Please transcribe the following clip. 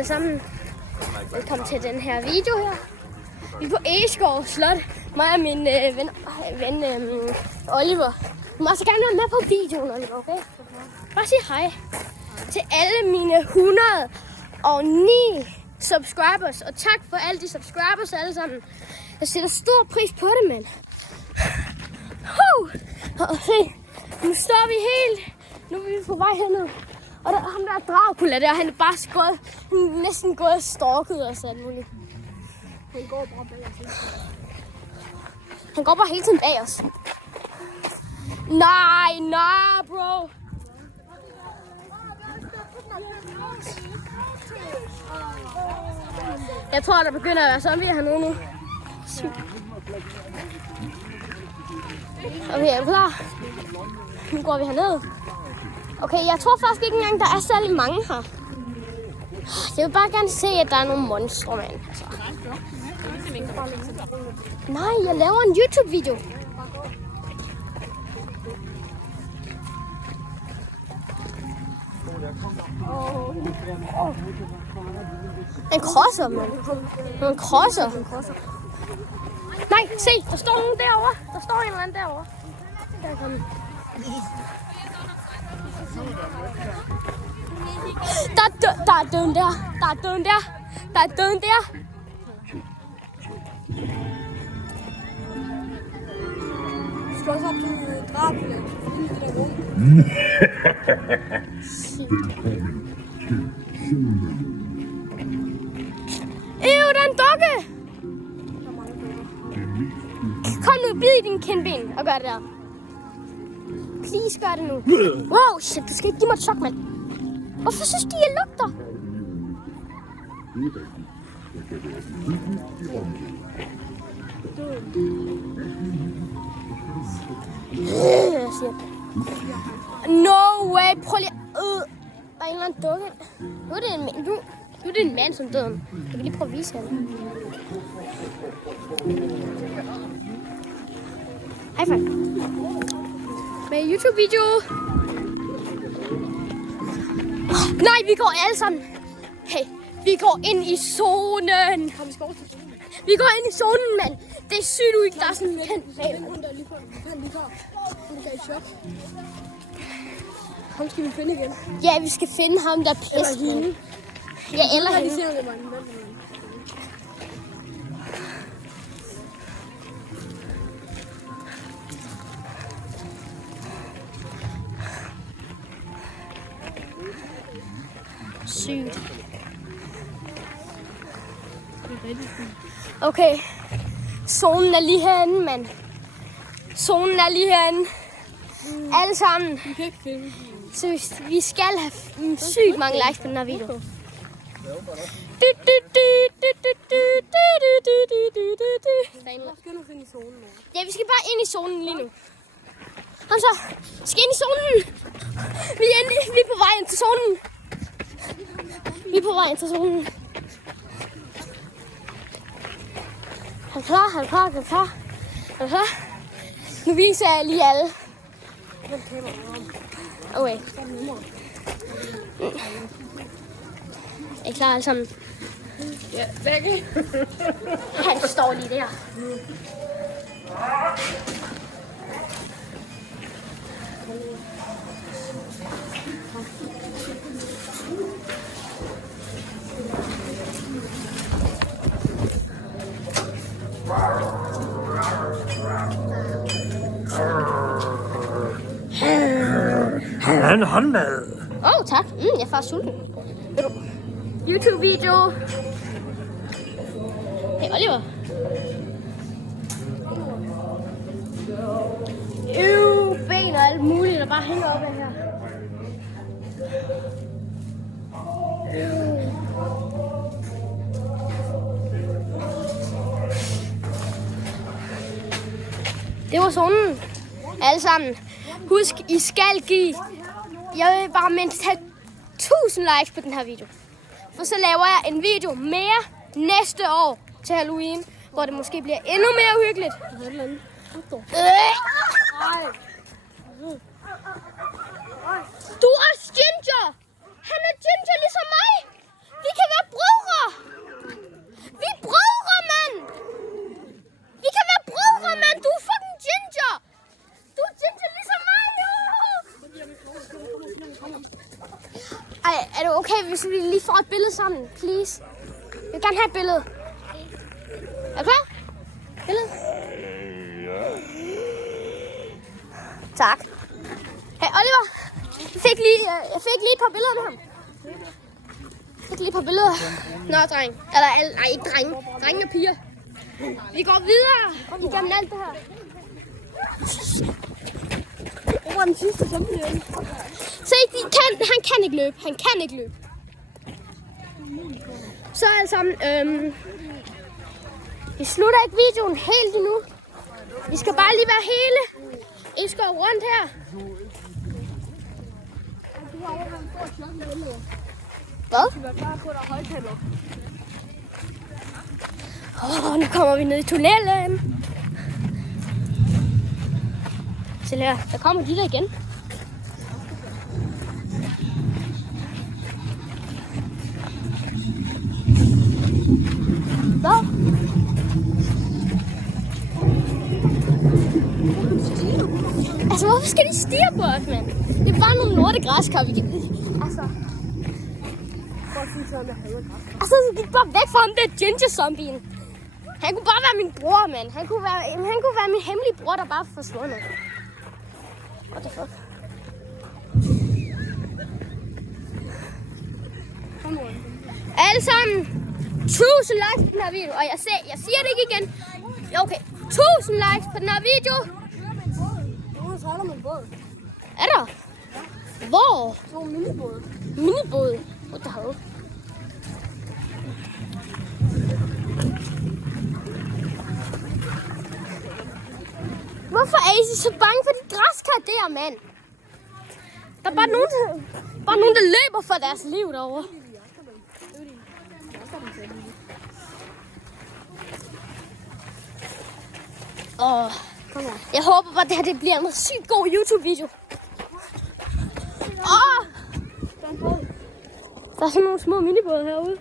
alle sammen. Velkommen til den her video her. Vi er på Egeskov Slot. Mig og min ven Oliver. Du må også gerne være med på videoen, Oliver, okay? Bare sig hej til alle mine 109 subscribers. Og tak for alle de subscribers alle sammen. Jeg sætter stor pris på det, mand. Og se, nu står vi helt. Nu er vi på vej herned. Og der er ham der Dracula der, han er bare næsten gået og stalket og sådan muligt. Han går bare bag os. Han går bare hele tiden bag os. Nej, bro. Jeg tror, der begynder at være zombier hernede nu. Okay, er du klar? Nu går vi herned. Okay, jeg tror faktisk ikke engang, der er særlig mange her. Jeg vil bare gerne se, at der er nogle monstre, mand. Altså. Nej, jeg laver en YouTube-video. En crosser, mand. En crosser. Nej, se, der står nogen derovre. Der står en eller anden derovre. Der er døden der. Der er døden der. Der er døden der. Du skal også op til Dracula. Der er en dukke. Kom nu, bid i din kindben og gør det der. Please, gør det nu. Wow, shit, du skal ikke give mig et chok, mand. Hvorfor synes de, jeg lugter? No way, prøv lige. Der er en eller anden dukke. Nu er det en mand som døden. Jeg kan lige prøve at vise ham. High five. Med YouTube-video. Nej, vi går alle sammen. Hey, vi går ind i zonen. Vi går ind i zonen, mand. Det er sygt ud, der er sådan en kendt regel. Ham skal vi finde igen. Ja, vi skal finde ham, der pisser. Eller hende. Ja, eller hende. Sygt. Okay. Zonen er lige herinde, mand. Zonen er lige herinde. Alle sammen. Vi kan ikke finde. Seriøst, vi skal have sygt mange likes på den her video. Ja, vi skal bare ind i zonen lige nu. Kom så, vi skal ind i zonen. Vi er på vej ind til zonen. Vi er på vej ind til zonen. Er du klar? Nu viser jeg lige alle. Okay. Er I klar alle sammen? Ja, begge. Han står lige der. En håndmad. Tak. Jeg er faktisk sulten. YouTube-video. Hey, Oliver. Ben og alt muligt, der bare hænger op af her. Det var zonen. Alle sammen. Husk, I skal give. Jeg vil bare mindst have 1000 likes på den her video. For så laver jeg en video mere næste år til Halloween, hvor det måske bliver endnu mere uhyggeligt. Du er ginger! Han er ginger ligesom mig! Vi kan være får et billede sammen, please. Jeg vil gerne have et billede. Er du klar? Billede? Tak. Hey, Oliver. Jeg fik lige et par billeder af ham. Jeg fik lige et par billeder. Nå, dreng. Eller, nej, ikke drenge. Drenge og piger. Vi går videre igennem alt det her. Det var den sidste simpelthen. Se, han kan ikke løbe. Han kan ikke løbe. Så altså, vi slutter ikke videoen helt endnu. Vi skal bare lige være hele. I skal rundt her. Hvad? Nu kommer vi ned i tunnelen. Se her, der kommer de der igen. Hvad? Altså, hvorfor skal de stirre på os, mand? Det er bare nogle lortegræskar, vi kan... Altså, så gik bare væk fra ham der ginger-zombien. Han kunne bare være min bror, mand. Han kunne være min hemmelige bror, der bare forsvundet. What the fuck? Alle sammen, 1000 likes på den her video. Og jeg siger det ikke igen. Okay, 1000 likes på den her video. Nu træder med en båd. Er der? Hvor? Sådan en minibåd. Minibåd? What the hell? Hvorfor er I så bange for de græskar der, mand? Der er bare nogen, der løber for deres liv derovre. Jeg håber bare, at det bliver en sygt god YouTube-video. Der er sådan nogle små minibåde herude.